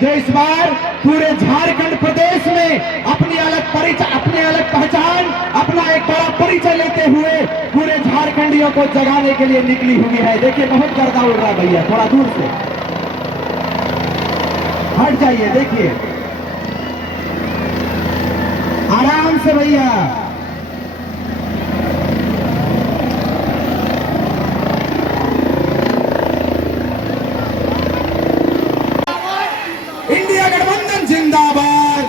जो इस बार पूरे झारखंड प्रदेश में अपनी अलग परिचय, अपनी अलग पहचान, अपना एक बड़ा परिचय लेते हुए पूरे झारखंडियों को जगाने के लिए निकली हुई है। देखिए बहुत गर्दा उड़ रहा है भैया, थोड़ा दूर से हट जाइए, देखिए आराम से भैया। इंडिया गठबंधन जिंदाबाद,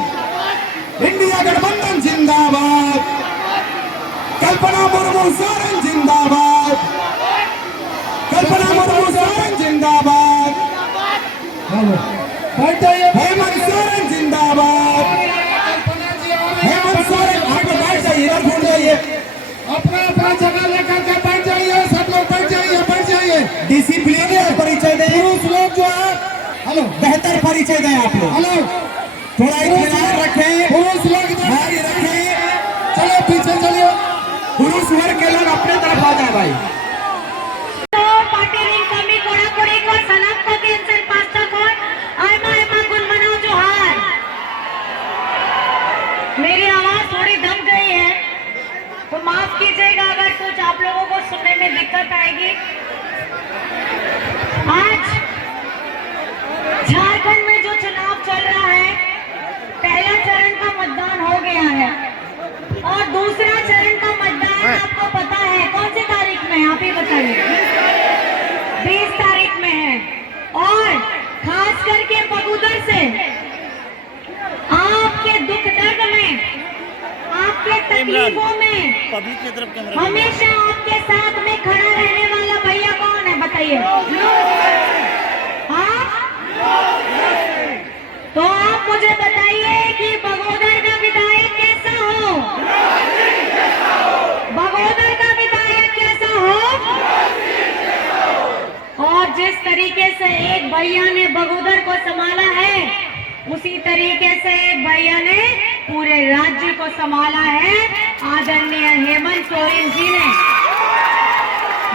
इंडिया गठबंधन जिंदाबाद, कल्पना मुर्मू सोरेन जिंदाबाद, कल्पना मुर्मू सोरेन जिंदाबाद, हेमंत सोरेन जिंदाबाद, हेमंत सोरेन। आप लोग बैठ जाइए, इधर घूम जाइए, अपना अपना जगह लेकर के बैठ जाइए, सब लोग बैठ जाइए, बैठ जाइए। डिसिप्लिन परिचय दें, पुरुष लोग जो है, हेलो, बेहतर परिचय दें आप लोग, हेलो, थोड़ा इत्मीनान रखें, पुरुष लोग भारी रखें, चलो पीछे चलिए। पुरुष वर्ग के लोग अपने तरफ आ जाए भाई। मेरी आवाज थोड़ी दब गई है तो माफ कीजिएगा अगर कुछ आप लोगों को सुनने में दिक्कत आएगी। आज झारखंड में जो चुनाव चल रहा है, पहला चरण का मतदान हो गया है और दूसरा चरण का मतदान आपको पता है कौन सी तारीख में है, आप ही बताइए। 20 तारीख में है और खास करके बगोदर से आपके दुख दर्द में, आपके तकलीफों में हमेशा आपके साथ में खड़ा रहने वाला भैया कौन है बताइए? हाँ, तो आप मुझे बताइए कि बगोदर का विधायक कैसा हो, बगोदर का विधायक कैसा हो। और जिस तरीके से एक भैया ने बगोदर को संभाला है, उसी तरीके से एक भैया ने पूरे राज्य को संभाला है। आदरणीय हेमंत सोरेन जी ने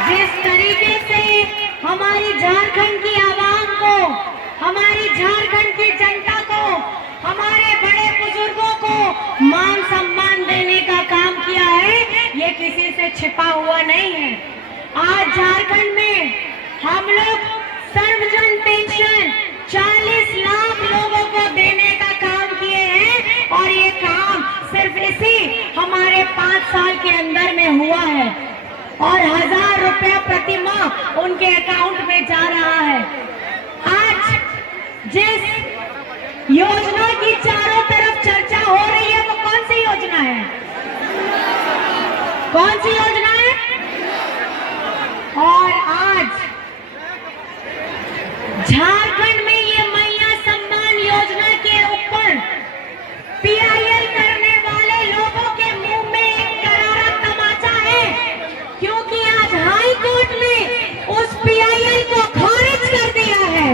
जिस तरीके से हमारी झारखंड की आवाम को, हमारी झारखंड की जनता को, हमारे बड़े बुजुर्गों को मान सम्मान देने का काम किया है, ये किसी से छिपा हुआ नहीं है। आज झारखंड में हम लोग सर्वजन पेंशन 40 लाख लोगों को देने का काम किए हैं और ये काम सिर्फ इसी हमारे 5 साल के अंदर में हुआ है और 1000 रुपया प्रति माह उनके अकाउंट में जा रहा है। आज जिस योजना की चारों तरफ चर्चा हो रही है वो कौन सी योजना है, कौन सी योजना है? और आज झारखंड में ये मैया सम्मान योजना के ऊपर पीआईएल करने वाले लोगों के मुंह में एक करारा तमाचा है, क्योंकि आज हाई कोर्ट ने उस पीआईएल को खारिज कर दिया है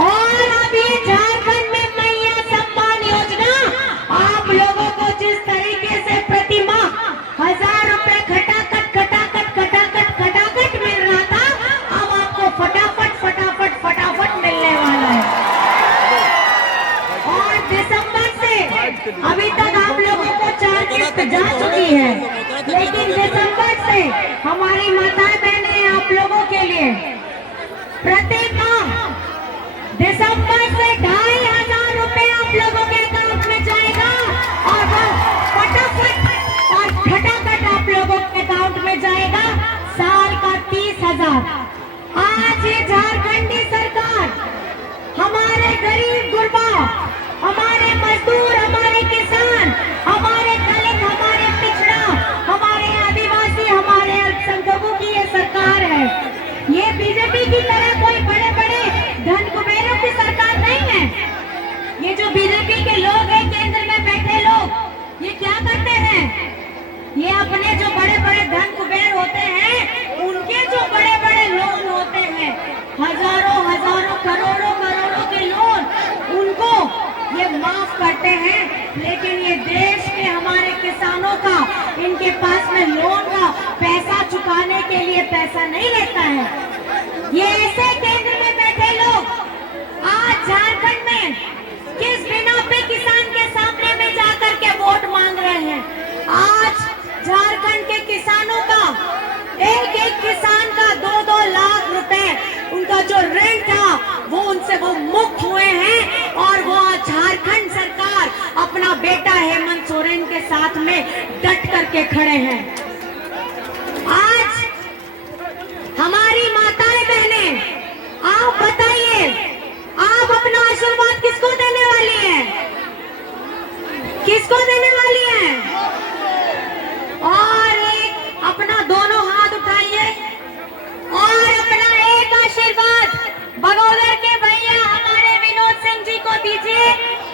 और अब ये झारखंड में मैया सम्मान योजना आप लोगों को जिस तरीके से प्रति माह 1000 रुपए खटाखट मिल रहा था, अब आपको फटाफट मिलने वाला है। और दिसंबर से अभी तक आप लोगों को 4 किस्त जा चुकी है, लेकिन दिसंबर से हमारी माताएं बहनें आप लोगों के लिए प्रति माह दिसंबर से 2500 रुपए आप लोगों के अकाउंट में जाएगा और वो फटाफट और खटाखट आप लोगों के अकाउंट में जाएगा। साल का 30,000। आज ये झारखंडी सरकार हमारे गरीब गुरबा, हमारे मजदूर, हमारे किसान, हमारे दलित, हमारे पिछड़ा, हमारे आदिवासी, हमारे अल्पसंख्यकों की ये सरकार है। ये बीजेपी की तरह कोई बड़े बड़े धन कुबेरों की सरकार नहीं है। ये जो बीजेपी के लोग हैं, केंद्र में बैठे लोग, ये क्या करते हैं? ये अपने जो बड़े बड़े धन कुबेर होते हैं, उनके जो बड़े बड़े लोन होते हैं, हजारों करोड़ों के लोन, उनको ये माफ करते हैं। लेकिन ये देश के हमारे किसानों का, इनके पास में लोन का पैसा चुकाने के लिए पैसा नहीं रहता है। ये ऐसे केंद्र में बैठे लोग उनका जो ऋण था वो उनसे वो मुक्त हुए हैं और वो आज झारखंड सरकार अपना बेटा हेमंत सोरेन के साथ में डट करके खड़े हैं। आज हमारी माताएं बहनें, आप बताइए, आप अपना आशीर्वाद किसको देने वाली हैं? किसको देने वाली हैं? और एक अपना दोनों हाथ उठाइए और अपना एक आशीर्वाद बगोदर के भैया हमारे विनोद सिंह जी को दीजिए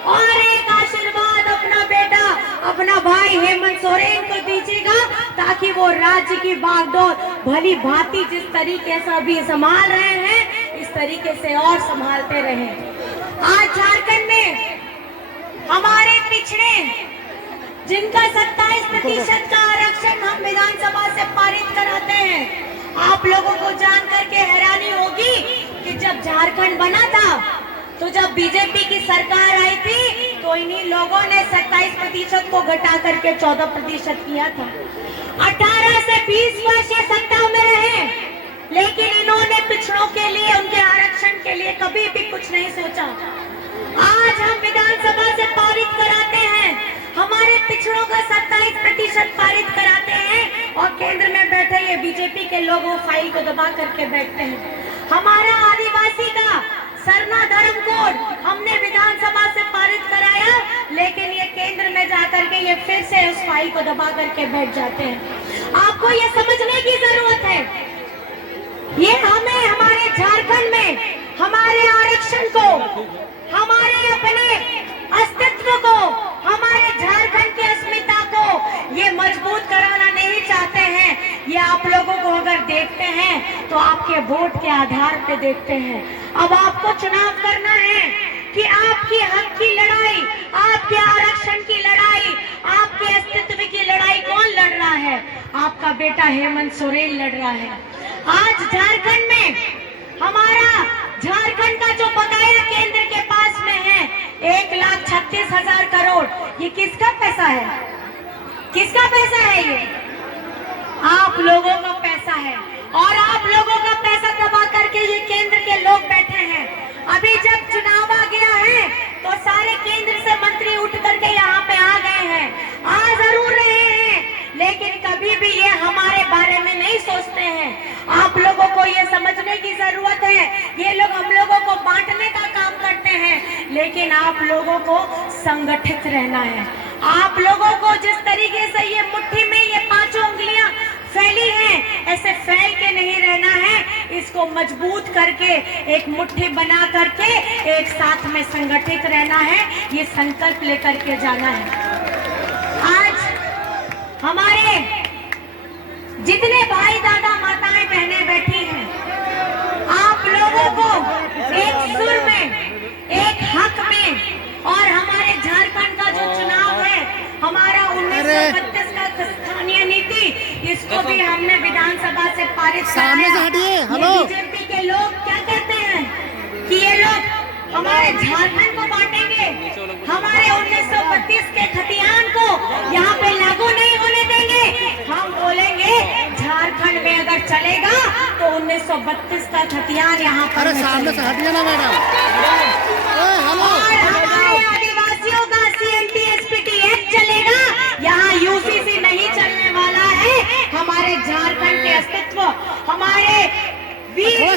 और एक आशीर्वाद अपना बेटा, अपना भाई हेमंत सोरेन को दीजिएगा, ताकि वो राज्य की बागडोर भली भांति जिस तरीके से अभी संभाल रहे हैं इस तरीके से और संभालते रहे। आज झारखंड में हमारे पिछड़े जिनका 27% का आरक्षण हम विधानसभा से पारित कराते हैं, आप लोगों को जान करके हैरानी होगी कि जब झारखंड बना था तो जब बीजेपी की सरकार आई थी तो इन्हीं लोगों ने 27% को घटा करके 14% किया था। 18 से 20 वर्ष ये सत्ता में रहे, लेकिन इन्होंने पिछड़ों के लिए, उनके आरक्षण के लिए कभी भी कुछ नहीं सोचा। आज हम विधानसभा से पारित कराते हैं, हमारे पिछड़ों का 27% पारित कराते हैं और केंद्र में बैठे ये बीजेपी के लोग वो फाइल को दबा करके बैठते हैं। हमारा आदिवासी का सरना धर्म कोड हमने विधानसभा से पारित कराया, लेकिन ये केंद्र में जाकर के ये फिर से उस फाइल को दबा करके बैठ जाते हैं। आपको ये समझने की जरूरत है, ये हमें हमारे झारखंड में हमारे आरक्षण को, हमारे अपने अस्तित्व को, हमारे झारखंड की अस्मिता को ये मजबूत कराना नहीं चाहते हैं। ये आप लोगों को अगर देखते हैं तो आपके वोट के आधार पे देखते हैं। अब आपको चुनाव करना है कि आपकी हक की लड़ाई, आपके आरक्षण की लड़ाई, आपके अस्तित्व की लड़ाई कौन लड़ रहा है? आपका बेटा हेमंत सोरेन लड़ रहा है। आज झारखंड में हमारा झारखंड का जो बकाया केंद्र के पास में है 1,36,000 करोड़, ये किसका पैसा है? किसका पैसा है? ये आप लोगों का पैसा है और आप लोगों का पैसा दबा करके ये केंद्र के लोग बैठे हैं। अभी जब चुनाव आ गया है तो सारे केंद्र से मंत्री उठ करके यहाँ पे आ गए हैं, आ जरूर रहे हैं, लेकिन कभी भी ये हमारे बारे में नहीं सोचते हैं। आप लोगों को ये समझने की जरूरत है, ये लोग हम लोगों को बांटने का काम करते हैं, लेकिन आप लोगों को संगठित रहना है। आप लोगों को जिस तरीके से ये मुट्ठी में ये 5 उंगलियां फैली हैं, ऐसे फैल के नहीं रहना है, इसको मजबूत करके एक मुट्ठी बना करके एक साथ में संगठित रहना है, ये संकल्प लेकर के जाना है। आज हमारे जितने भाई दादा माताएं बहनें बैठी हैं, आप लोगों को एक सुर में, एक हक में, और हमारे झारखंड का जो चुनाव है, हमारा 1932 का स्थानीय नीति, इसको भी हमने विधानसभा से पारित कराया। बीजेपी के लोग क्या कहते हैं कि ये लोग हमारे झारखंड को बांटेंगे, हमारे 1932 के खतियान को यहाँ पे लागू नहीं होने देंगे। हम बोलेंगे झारखंड में अगर चलेगा तो 1932 का खतियान यहाँ पर सामने से हटिए ना मैडम। और हमारे आदिवासियों का CNT-SPT एक्ट चलेगा, यहाँ UCC नहीं चलने वाला है। हमारे झारखंड के अस्तित्व, हमारे वीर